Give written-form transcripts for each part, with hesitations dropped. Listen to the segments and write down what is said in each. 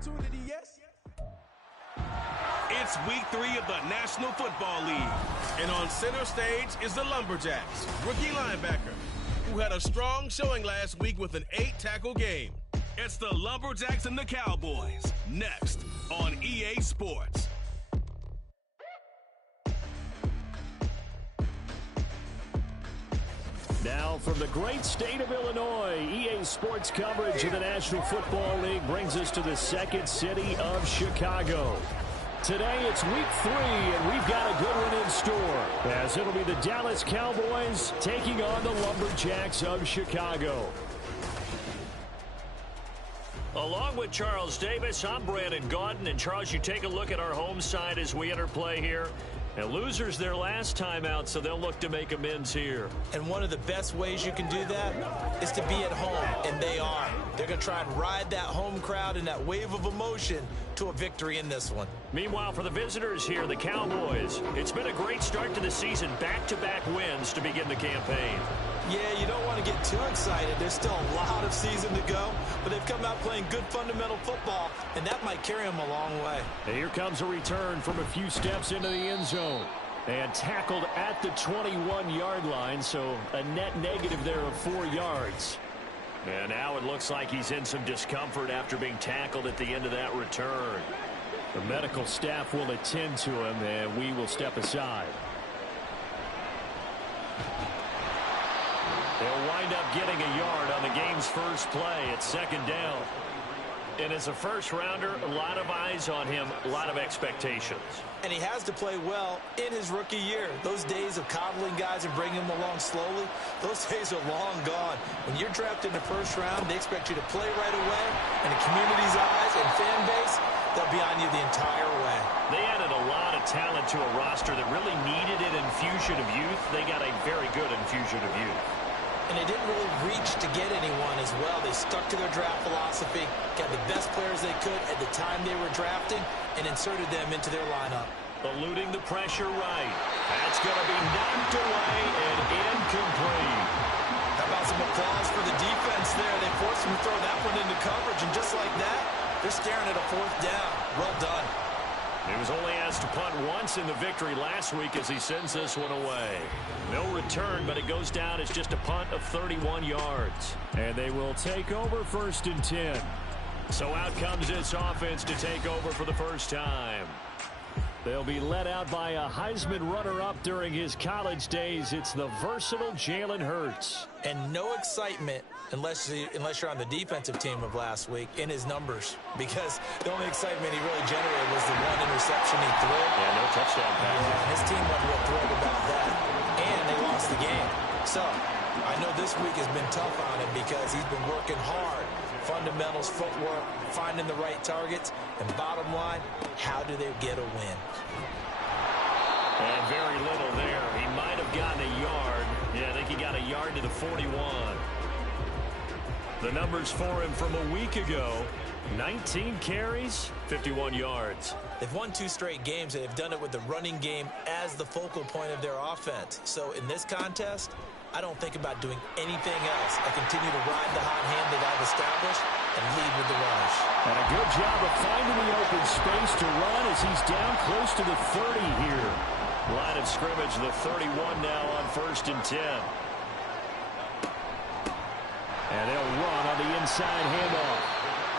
opportunity, yes? It's week 3 of the National Football League. And on center stage is the Lumberjacks, rookie linebacker, who had a strong showing last week with an 8-tackle game. It's the Lumberjacks and the Cowboys, next on EA Sports. Now from the great state of Illinois, EA Sports coverage of the National Football League brings us to the second city of Chicago. Today it's week 3, and we've got a good one in store, as it'll be the Dallas Cowboys taking on the Lumberjacks of Chicago. Along with Charles Davis, I'm Brandon Gaudin. And Charles, you take a look at our home side as we enter play here. And losers their last time out, so they'll look to make amends here. And one of the best ways you can do that is to be at home, and they are. They're going to try and ride that home crowd and that wave of emotion to a victory in this one. Meanwhile, for the visitors here, the Cowboys, it's been a great start to the season. Back-to-back wins to begin the campaign. Yeah, you don't want to get too excited. There's still a lot of season to go, but they've come out playing good fundamental football, and that might carry them a long way. And here comes a return from a few steps into the end zone. And tackled at the 21-yard line, so a net negative there of 4 yards. And now it looks like he's in some discomfort after being tackled at the end of that return. The medical staff will attend to him, and we will step aside. They'll wind up getting a yard on the game's first play at second down. And as a first-rounder, a lot of eyes on him, a lot of expectations. And he has to play well in his rookie year. Those days of coddling guys and bringing them along slowly, those days are long gone. When you're drafted in the first round, they expect you to play right away. And the community's eyes and fan base, they'll be on you the entire way. They added a lot of talent to a roster that really needed an infusion of youth. They got a very good infusion of youth. And they didn't really reach to get anyone as well. They stuck to their draft philosophy, got the best players they could at the time they were drafting, and inserted them into their lineup. Eluding the pressure right. That's going to be knocked away and incomplete. How about some applause for the defense there? They forced him to throw that one into coverage, and just like that, they're staring at a 4th down. Well done. He was only asked to punt once in the victory last week as he sends this one away. No return, but it goes down as just a punt of 31 yards. And they will take over 1st and 10. So out comes this offense to take over for the first time. They'll be led out by a Heisman runner-up during his college days. It's the versatile Jalen Hurts. And no excitement unless you're on the defensive team of last week in his numbers, because the only excitement he really generated was the 1 interception he threw. Yeah, no touchdown pass. Yeah, his team wasn't real thrilled about that, and they lost the game. So I know this week has been tough on him because he's been working hard. Fundamentals, footwork, finding the right targets, and bottom line, how do they get a win? And very little there. He might have gotten a yard. Yeah, I think he got a yard to the 41. The numbers for him from a week ago: 19 carries, 51 yards. They've won 2 straight games, and they've done it with the running game as the focal point of their offense. So in this contest, I don't think about doing anything else. I continue to ride the hot hand that I've established and lead with the rush. And a good job of finding the open space to run as he's down close to the 30 here. Line of scrimmage, the 31 now on 1st and 10. And they'll run on the inside handoff.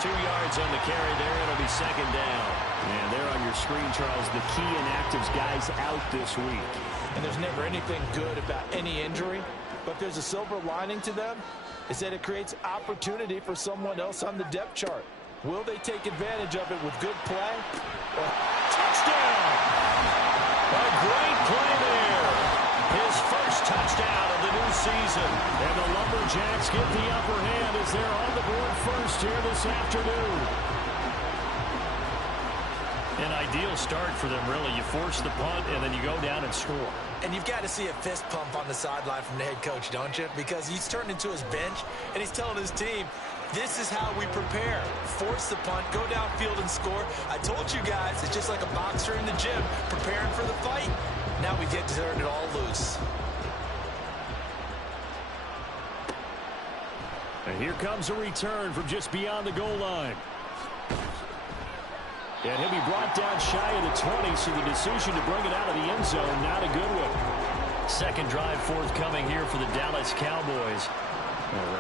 2 yards on the carry there. It'll be second down. And there on your screen, Charles, the key inactives guys out this week. And there's never anything good about any injury, but there's a silver lining to them. Is that it creates opportunity for someone else on the depth chart. Will they take advantage of it with good play? Touchdown! A great play there. His first touchdown of the new season. And the Lumberjacks get the upper hand as they're on the board first here this afternoon. An ideal start for them, really. You force the punt, and then you go down and score. And you've got to see a fist pump on the sideline from the head coach, don't you? Because he's turned into his bench, and he's telling his team, this is how we prepare. Force the punt, go downfield and score. I told you guys, it's just like a boxer in the gym, preparing for the fight. Now we get to turn it all loose. And here comes a return from just beyond the goal line. And he'll be brought down shy of the 20, so the decision to bring it out of the end zone, not a good one. Second drive forthcoming here for the Dallas Cowboys.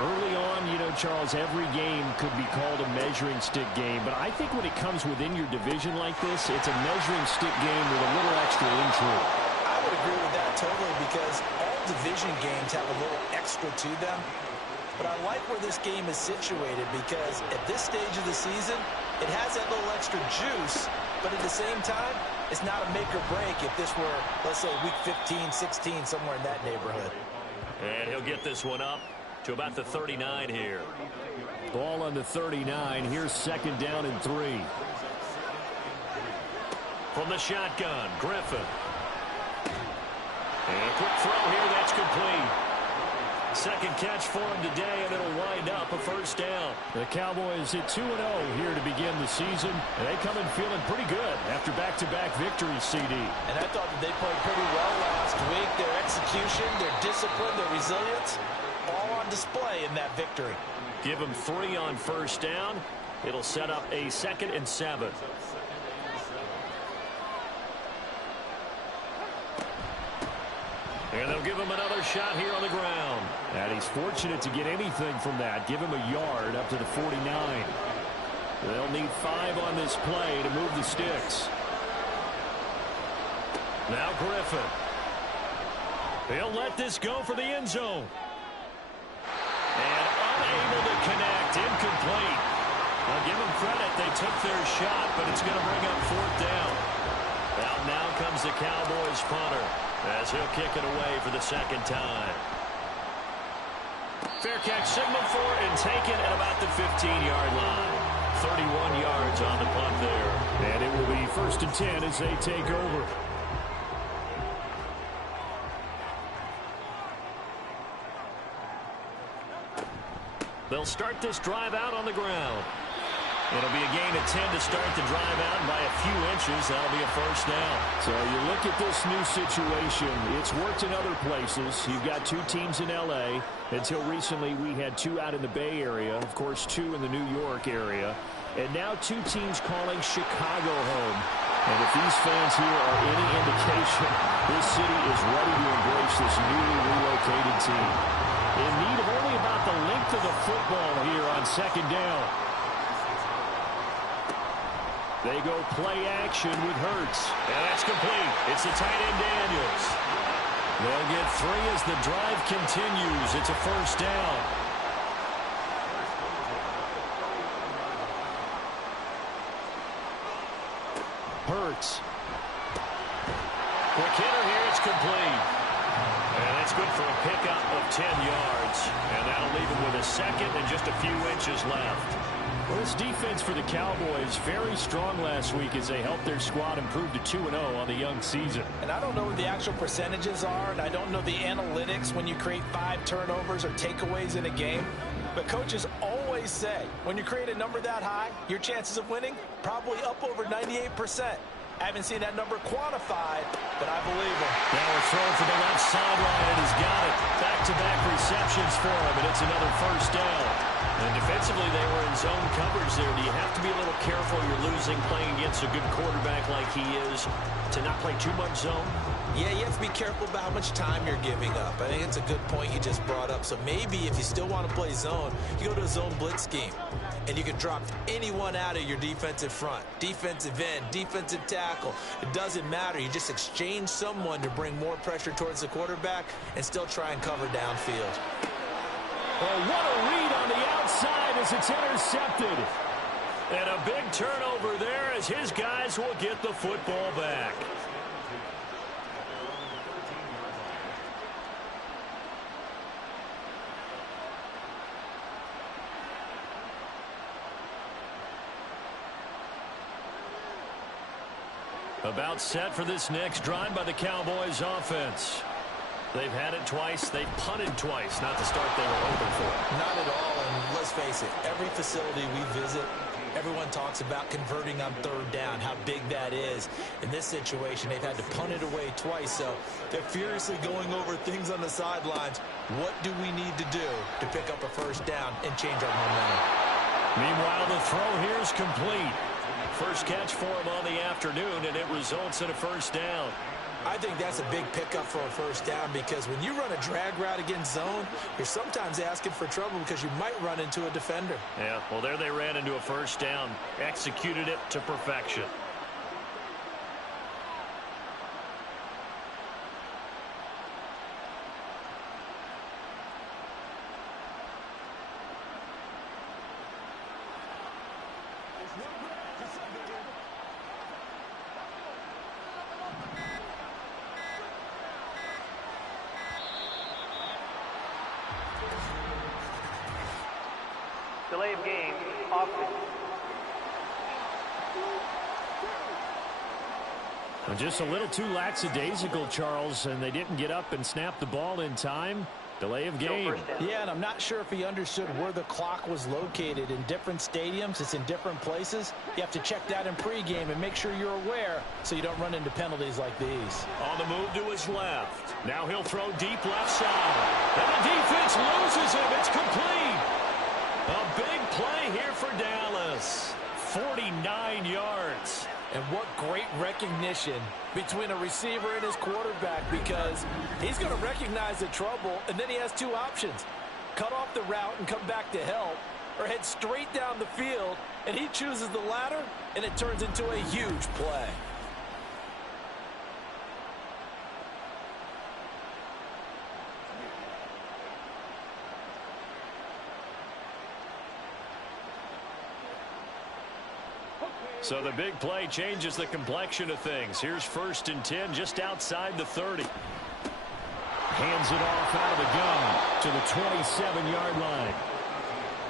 Early on, you know, Charles, every game could be called a measuring stick game. But I think when it comes within your division like this, it's a measuring stick game with a little extra intrigue. I would agree with that totally, because all division games have a little extra to them. But I like where this game is situated, because at this stage of the season, it has that little extra juice, but at the same time, it's not a make or break if this were, let's say, week 15, 16, somewhere in that neighborhood. And he'll get this one up to about the 39 here. Ball on the 39. Here's second down and 3. From the shotgun, Griffin. And a quick throw here, that's complete. Second catch for him today, and it'll wind up a first down. The Cowboys at 2-0 here to begin the season. And they come in feeling pretty good after back-to-back victories, CD. And I thought that they played pretty well last week. Their execution, their discipline, their resilience, all on display in that victory. Give them 3 on first down. It'll set up a 2nd and 7. And they'll give him another shot here on the ground. And he's fortunate to get anything from that. Give him a yard up to the 49. They'll need 5 on this play to move the sticks. Now Griffin. He'll let this go for the end zone. And unable to connect. Incomplete. I'll give them credit. They took their shot, but it's going to bring up 4th down. Out now comes the Cowboys punter, as he'll kick it away for the 2nd time. Fair catch signal for it and taken at about the 15-yard line. 31 yards on the punt there. And it will be 1st and 10 as they take over. They'll start this drive out on the ground. It'll be a gain of 10 to start the drive out, and by a few inches, that'll be a first down. So you look at this new situation. It's worked in other places. You've got 2 teams in L.A. Until recently, we had 2 out in the Bay Area. Of course, 2 in the New York area. And now 2 teams calling Chicago home. And if these fans here are any indication, this city is ready to embrace this newly relocated team. In need of only about the length of the football here on 2nd down. They go play action with Hurts. And that's complete. It's the tight end Daniels. They'll get 3 as the drive continues. It's a first down. Hurts. Quick hitter here. It's complete. And that's good for a pickup of 10 yards. And that'll leave him with a 2nd and just a few inches left. Well, this defense for the Cowboys very strong last week as they helped their squad improve to 2-0 on the young season. And I don't know what the actual percentages are, and I don't know the analytics when you create 5 turnovers or takeaways in a game. But coaches always say, when you create a number that high, your chances of winning probably up over 98%. I haven't seen that number quantified, but I believe him. Now a throw for the left sideline, and he's got it. Back-to-back receptions for him, and it's another first down. And defensively, they were in zone coverage there. Do you have to be a little careful? You're losing playing against a good quarterback like he is to not play too much zone? Yeah, you have to be careful about how much time you're giving up. I think it's a good point you just brought up. So maybe if you still want to play zone, you go to a zone blitz scheme. And you can drop anyone out of your defensive front. Defensive end, defensive tackle. It doesn't matter. You just exchange someone to bring more pressure towards the quarterback and still try and cover downfield. Well, what a read on the outside as it's intercepted. And a big turnover there as his guys will get the football back. About set for this next drive by the Cowboys offense. They've had it twice. They've punted twice. Not the start they were hoping for. Not at all, and let's face it, every facility we visit, everyone talks about converting on 3rd down, how big that is. In this situation, they've had to punt it away twice, so they're furiously going over things on the sidelines. What do we need to do to pick up a first down and change our momentum? Meanwhile, the throw here is complete. first catch for him on the afternoon, and it results in a first down. I think that's a big pickup for a first down because when you run a drag route against zone, you're sometimes asking for trouble because you might run into a defender. Yeah, well, there they ran into a first down. Executed it to perfection. Delay of game, offense. Just a little too lackadaisical, Charles, and they didn't get up and snap the ball in time. Delay of game. Yeah, and I'm not sure if he understood where the clock was located. In different stadiums, it's in different places. You have to check that in pregame and make sure you're aware so you don't run into penalties like these. On the move to his left. Now he'll throw deep left side. And the defense loses him. It's complete. A big play here for Dallas. 49 yards. And what great recognition between a receiver and his quarterback, because he's going to recognize the trouble, and then he has two options. Cut off the route and come back to help, or head straight down the field, and he chooses the latter, and it turns into a huge play. So the big play changes the complexion of things. Here's 1st and 10 just outside the 30. Hands it off out of the gun to the 27-yard line.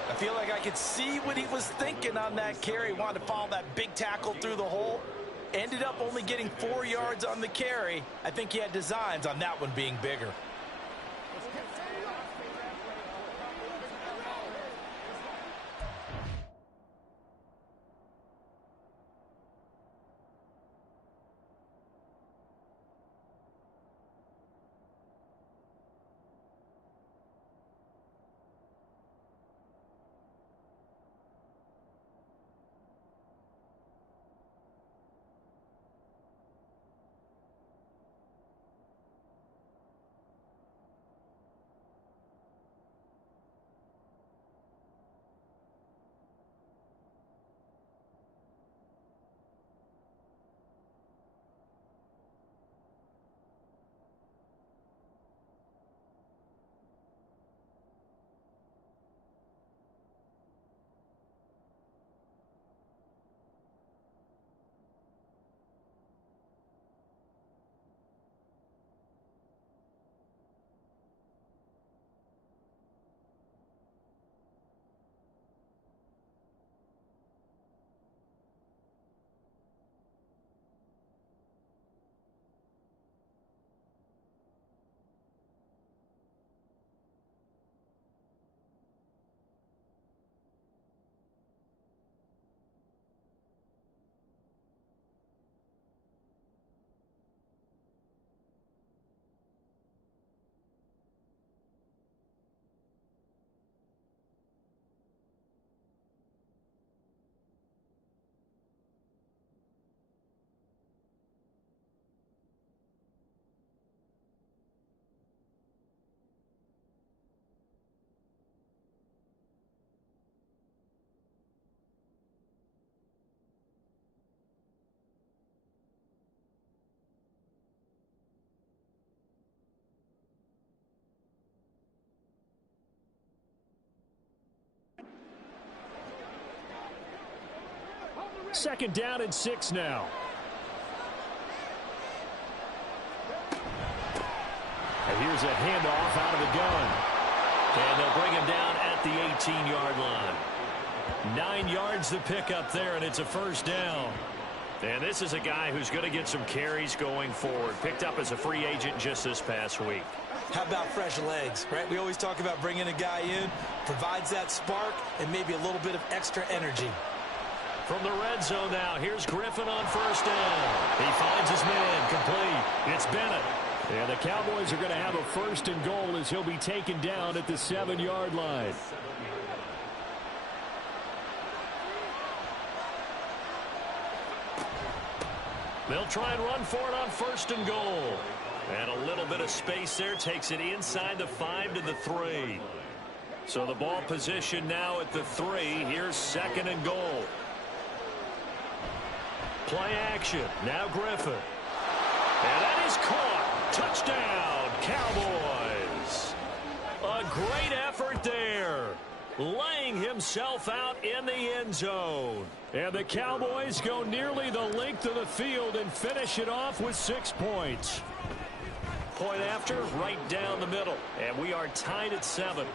I feel like I could see what he was thinking on that carry. Wanted to follow that big tackle through the hole. Ended up only getting 4 yards on the carry. I think he had designs on that one being bigger. Second down and 6 now. And here's a handoff out of the gun. And they'll bring him down at the 18-yard line. 9 yards to pick up there, and it's a first down. And this is a guy who's going to get some carries going forward. Picked up as a free agent just this past week. How about fresh legs, right? We always talk about bringing a guy in, provides that spark and maybe a little bit of extra energy. From the red zone now, here's Griffin on first down. He finds his man, complete. It's Bennett. And the Cowboys are going to have a first and goal as he'll be taken down at the 7-yard line. They'll try and run for it on 1st and goal. And a little bit of space there takes it inside the 5 to the 3. So the ball position now at the 3. Here's 2nd and goal. Play action. Now Griffin. And that is caught. Touchdown, Cowboys. A great effort there. Laying himself out in the end zone. And the Cowboys go nearly the length of the field and finish it off with 6 points. Point after, right down the middle. And we are tied at 7.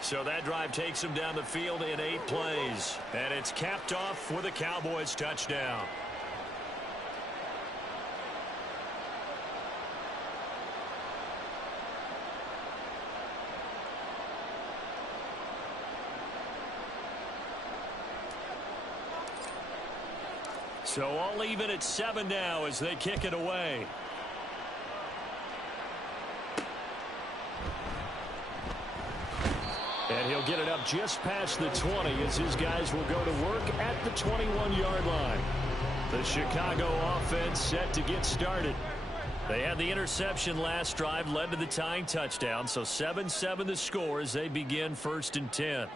So that drive takes him down the field in 8 plays. And it's capped off with a Cowboys touchdown. So all even at 7 now as they kick it away. And he'll get it up just past the 20 as his guys will go to work at the 21-yard line. The Chicago offense set to get started. They had the interception last drive, led to the tying touchdown. So 7-7 the score as they begin 1st and 10.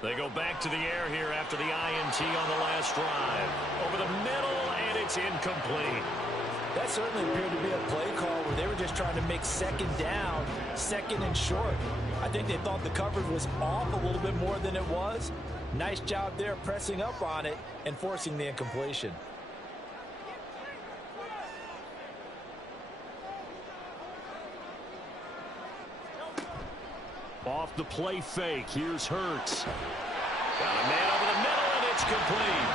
They go back to the air here after the INT on the last drive. Over the middle, and it's incomplete. That certainly appeared to be a play call where they were just trying to make 2nd down, 2nd and short. I think they thought the coverage was off a little bit more than it was. Nice job there pressing up on it and forcing the incompletion. Off the play fake, here's Hurts. Got a man over the middle, and it's complete.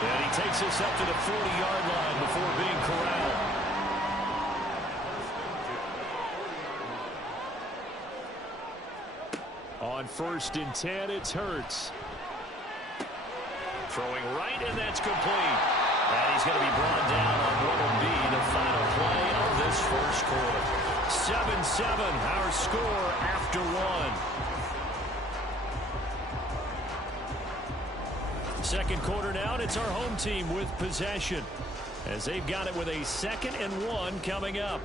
And he takes us up to the 40-yard line before being corralled. On 1st and 10, it's Hurts. Throwing right, and that's complete. And he's going to be brought down on what will be the final play of this first quarter. 7-7, our score after 1. Second quarter now, and it's our home team with possession as they've got it with a 2nd and 1 coming up.